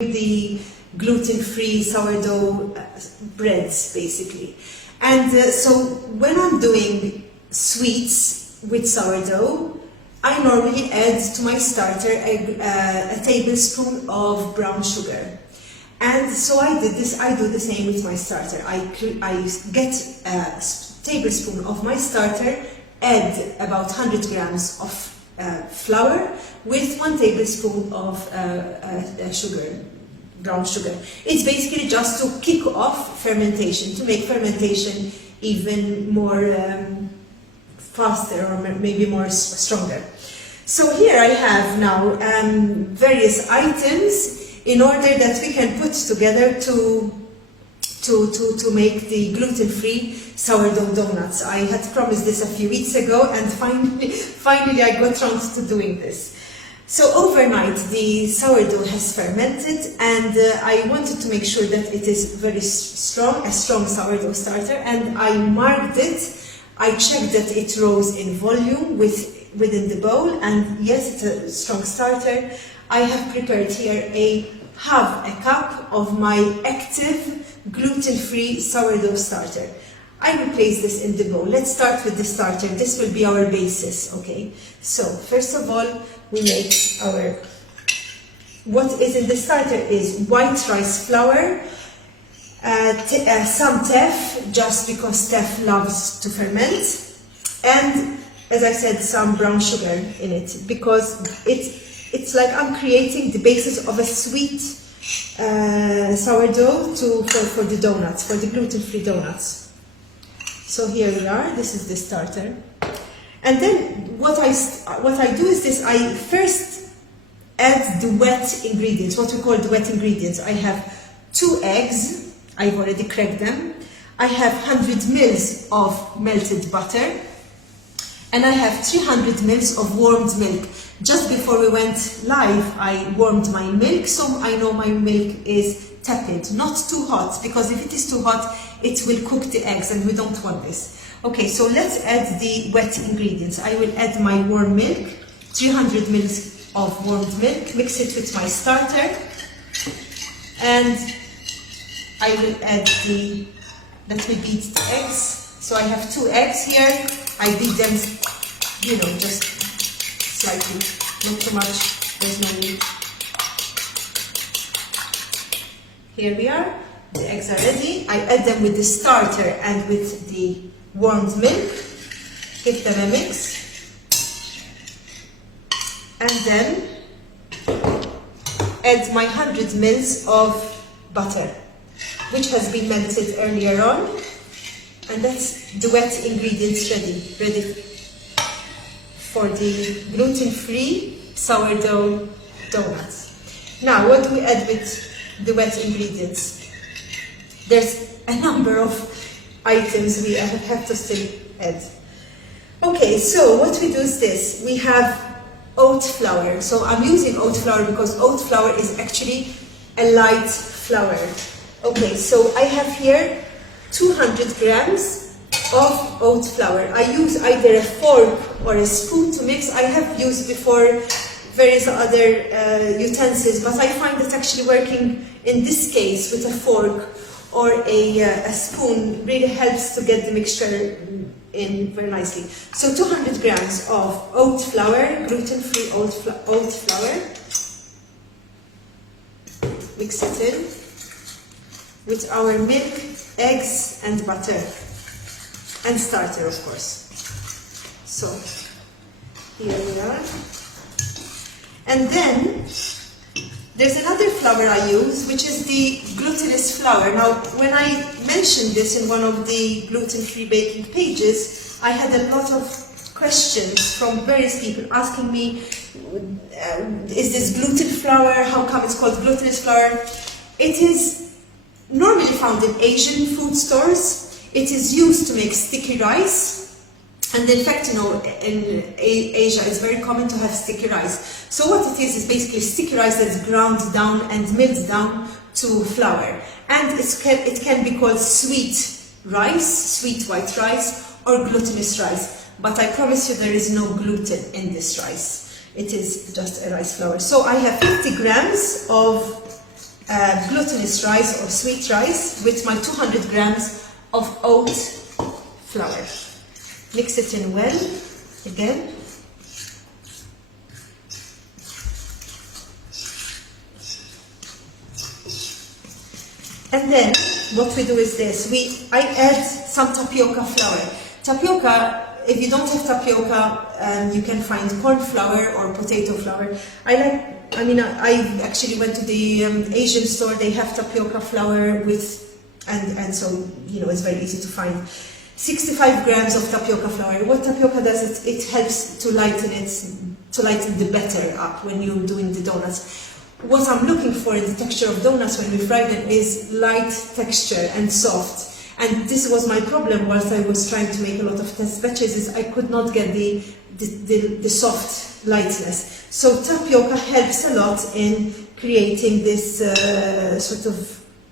the gluten-free sourdough breads, basically. And so when I'm doing sweets with sourdough, I normally add to my starter a tablespoon of brown sugar. And so I do the same with my starter. I get a tablespoon of my starter, add about 100 grams of flour with 1 tablespoon of sugar, brown sugar. It's basically just to kick off fermentation, to make fermentation even more faster or maybe more stronger. So here I have now various items in order that we can put together to make the gluten-free sourdough donuts. I had promised this a few weeks ago, and finally I got around to doing this. So overnight the sourdough has fermented, and I wanted to make sure that it is very strong, a strong sourdough starter, and I marked it. I checked that it rose in volume within the bowl, and yes, it's a strong starter. I have prepared here half a cup of my active gluten-free sourdough starter. I will place this in the bowl. Let's start with the starter. This will be our basis, okay? So, first of all, we make what is in the starter is white rice flour, some teff, just because teff loves to ferment, and, as I said, some brown sugar in it, because it's like I'm creating the basis of a sweet sourdough for the donuts, for the gluten-free donuts. So here we are, this is the starter. And then what I do is this: I first add the wet ingredients, what we call the wet ingredients. I have 2 eggs, I've already cracked them. I have 100 mils of melted butter, and I have 300 mils of warmed milk. Just before we went live, I warmed my milk, so I know my milk is tepid, not too hot, because if it is too hot, it will cook the eggs, and we don't want this. Okay, so let's add the wet ingredients. I will add my warm milk, 300 mils of warmed milk, mix it with my starter, and I will add let me beat the eggs. So I have 2 eggs here. I beat them, just slightly, not too much, there's no need. Here we are, the eggs are ready. I add them with the starter and with the warmed milk, give them a mix, and then add my 100 mils of butter, which has been melted earlier on, and that's the wet ingredients ready for the gluten-free sourdough donuts. Now, what do we add with the wet ingredients? There's a number of items we have to still add. Okay, so what we do is this: we have oat flour. So I'm using oat flour because oat flour is actually a light flour. Okay, so I have here 200 grams of oat flour. I use either a fork or a spoon to mix. I have used before various other utensils, but I find that actually working in this case with a fork or a spoon really helps to get the mixture in very nicely. So 200 grams of oat flour, gluten-free oat flour. Mix it in with our milk, eggs and butter, and starter, of course. So here we are. And then there's another flour I use, which is the glutinous flour. Now, when I mentioned this in one of the gluten-free baking pages, I had a lot of questions from various people asking me, is this gluten flour? How come it's called glutinous flour? It is normally found in Asian food stores. It is used to make sticky rice. And in fact, in Asia, it's very common to have sticky rice. So what it is basically sticky rice that's ground down and milled down to flour. And it can be called sweet rice, sweet white rice, or glutinous rice. But I promise you there is no gluten in this rice. It is just a rice flour. So I have 50 grams of glutinous rice or sweet rice with my 200 grams of oat flour. Mix it in well again. And then what we do is this, I add some tapioca flour. Tapioca, if you don't have tapioca, you can find corn flour or potato flour. I actually went to the Asian store, they have tapioca flour with, and so, it's very easy to find. 65 grams of tapioca flour. What tapioca does, it helps to lighten the batter up when you're doing the donuts. What I'm looking for in the texture of donuts when we fry them is light texture and soft. And this was my problem whilst I was trying to make a lot of test batches, is I could not get the soft lightness. So tapioca helps a lot in creating this sort of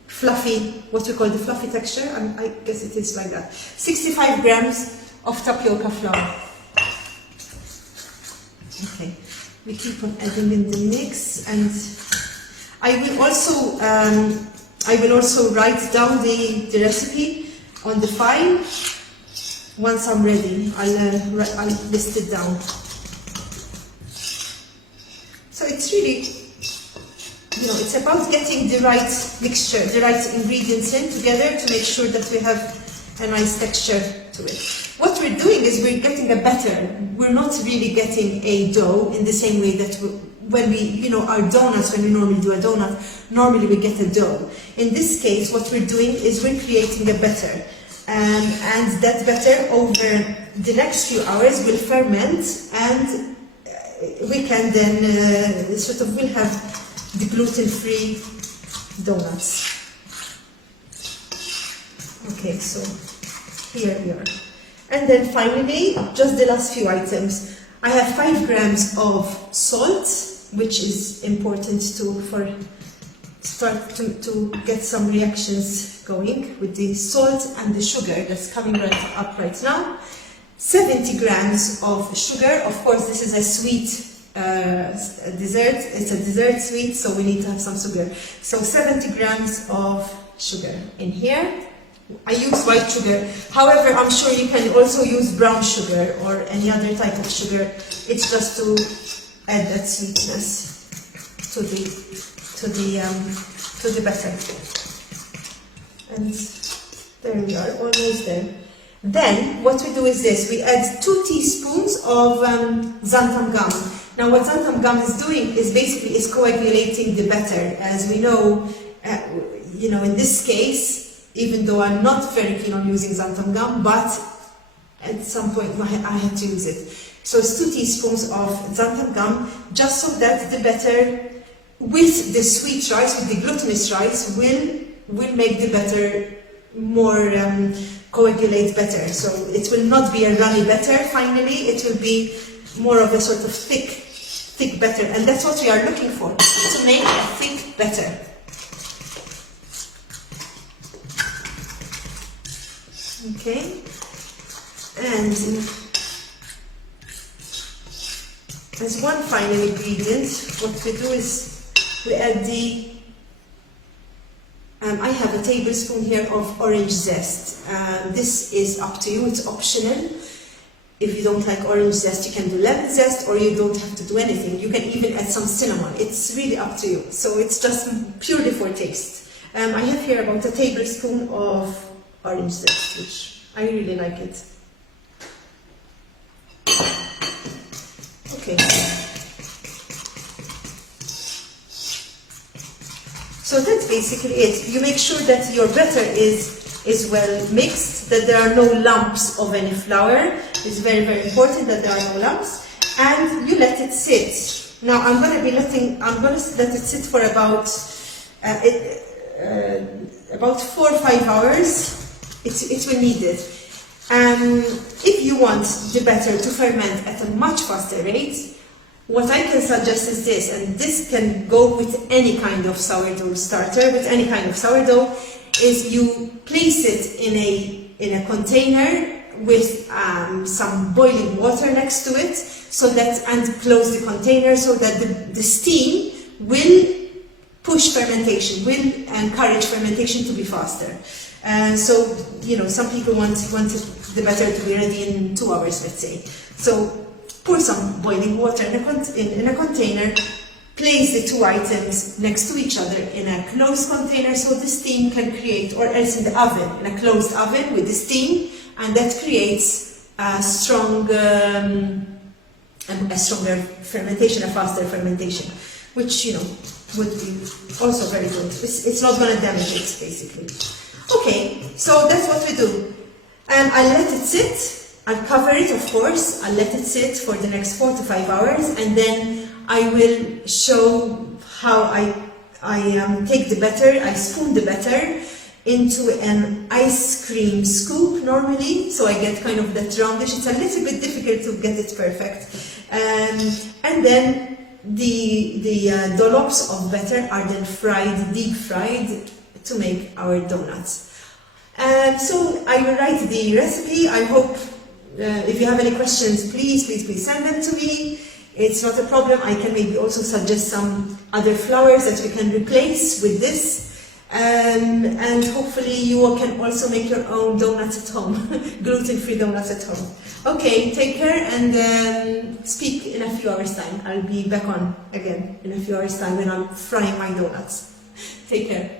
fluffy, what we call the fluffy texture. I guess it is like that. 65 grams of tapioca flour. Okay. We keep on adding in the mix, and I will also write down the recipe on the file. Once I'm ready, I'll list it down. So it's really, it's about getting the right mixture, the right ingredients in together to make sure that we have a nice texture to it. What we're doing is we're getting a batter. We're not really getting a dough in the same way that when we, our donuts, when we normally do a donut, normally we get a dough. In this case, what we're doing is we're creating a batter. And that batter over the next few hours will ferment, and we can then we'll have the gluten-free donuts. Okay, so here we are. And then finally, just the last few items. I have 5 grams of salt, which is important to get some reactions going with the salt and the sugar that's coming up right now. 70 grams of sugar. Of course, this is a sweet dessert. It's a dessert sweet, so we need to have some sugar. So 70 grams of sugar in here. I use white sugar. However, I'm sure you can also use brown sugar or any other type of sugar. It's just to add that sweetness to the batter. And there we are, almost there. Then what we do is this: we add 2 teaspoons of xanthan gum. Now, what xanthan gum is doing is basically coagulating the batter. As we know, in this case, even though I'm not very keen on using xanthan gum, but at some point I had to use it. So it's 2 teaspoons of xanthan gum, just so that the batter with the sweet rice, with the glutinous rice, will make the batter more coagulate better. So it will not be a runny batter finally, it will be more of a sort of thick batter, and that's what we are looking for, to make a thick batter. Okay, and as one final ingredient, what we do is we add I have a tablespoon here of orange zest. This is up to you, it's optional. If you don't like orange zest, you can do lemon zest, or you don't have to do anything. You can even add some cinnamon. It's really up to you. So it's just purely for taste. I have here about a tablespoon of orange zest, which I really like it. Okay. So that's basically it. You make sure that your batter is well mixed, that there are no lumps of any flour. It's very, very important that there are no lumps. And you let it sit. Now I'm going to let it sit for about 4 or 5 hours. It will need it. If you want the batter to ferment at a much faster rate, what I can suggest is this, and this can go with any kind of sourdough starter, with any kind of sourdough, is you place it in a container with some boiling water next to it, and close the container so that the steam will push fermentation, will encourage fermentation to be faster. So, some people want the batter to be ready in 2 hours, let's say. So, pour some boiling water in a container, place the two items next to each other in a closed container so the steam can create, or else in the oven, in a closed oven with the steam, and that creates a stronger fermentation, a faster fermentation, which, would be also very good. It's not going to damage it, basically. Okay, so that's what we do. I'll let it sit. I'll cover it, of course. I'll let it sit for the next 4 to 5 hours, and then I will show how I take the batter. I spoon the batter into an ice cream scoop normally, so I get kind of that roundish. It's a little bit difficult to get it perfect. And then the dollops of batter are then fried, deep fried, to make our donuts. So I will write the recipe. I hope if you have any questions, please send them to me. It's not a problem. I can maybe also suggest some other flours that we can replace with this. And hopefully you all can also make your own donuts at home, gluten-free donuts at home. Okay, take care, and speak in a few hours' time. I'll be back on again in a few hours' time when I'm frying my donuts. Take care.